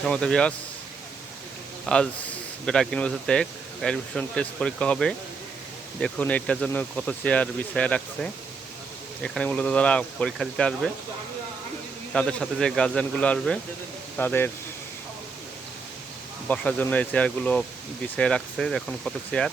সমস্ত ভিউয়ার্স, আজ ব্র্যাক ইউনিভার্সিটি থেকে অ্যাডমিশন টেস্ট পরীক্ষা হবে। দেখুন এটার জন্য কত চেয়ার বিছায়া রাখছে। এখানে মূলত যারা পরীক্ষা দিতে আসবে তাদের সাথে যে গার্জিয়ানগুলো আসবে তাদের বসার জন্য এই চেয়ারগুলো বিছিয়ে রাখছে। দেখুন কত চেয়ার।